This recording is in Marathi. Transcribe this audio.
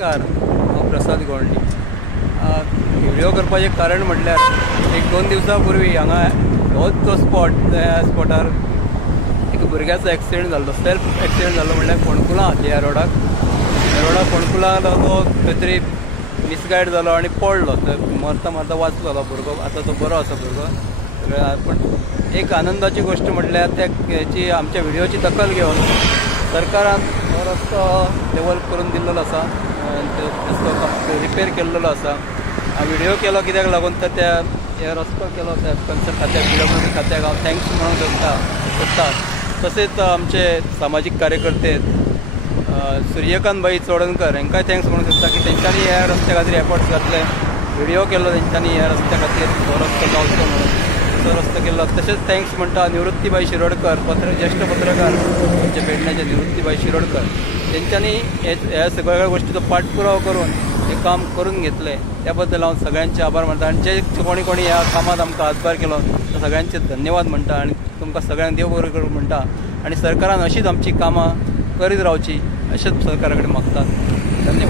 नमस्कार, हांव प्रसाद गोंडली. व्हिडिओ करपाचें कारण म्हटल्यार एक 2 दिवसां पूर्वी हांगा होच तो स्पॉट, त्या स्पॉटार एक भुरग्याचो एक्सिडेंट जाल्लो. सेल्फ एक्सिडेंट जाल्लो म्हणल्यार फोणकुलां ह्या रोडाक फोणकुलां तो खंय तरी मिसगायड जालो आनी पडलो. तर मरता मरता वाचलो तो भुरगो. आतां तो बरो आसा भुरगो. पण एक आनंदाची गोश्ट म्हटल्यार हेची आमच्या व्हिडिओची दखल घेवन सरकारान हो रस्तो लेवल करून दिल्लो आसा, रस्तो रिपेर केल्लो आसा. हांव व्हिडिओ केलो कित्याक लागून तर त्या हे रस्तो केलो त्या कन्सर्न खात्याक, PWD खात्याक हांव थँक्स म्हणूंक सोदता. तसेच आमचे सामाजीक कार्यकर्ते सूर्यकांत भाई चोडणकर हांकांय थँक्स म्हणूंक सोदता की तेंच्यांनी ह्या रस्त्या खातीर एफर्ट्स घातले. व्हिडिओ केलो तेंच्यांनी ह्या रस्त्या खातीर हो रस्तो जावचो म्हणून रस्तो केल्लो. तशेंच थँक्स म्हणटा निवृत्तीबाई शिरोडकर, ज्येष्ठ पत्रकार आमच्या पेडण्याचे निवृत्तीबाई शिरोडकर. तेंच्यांनी ह्या सगळ्या गोष्टीचो पाठपुरावो करून हे काम करून घेतले. त्या बद्दल हांव सगळ्यांचे आभार मानता आनी जे कोणी कोणी ह्या कामात आमकां हातभार केलो त्या सगळ्यांचे धन्यवाद म्हणटा आनी तुमकां सगळ्यांक देव बरें करूं म्हणटा. आनी सरकारान अशीच आमची कामां करीत रावची अशेंच सरकारा कडेन मागतात. धन्यवाद.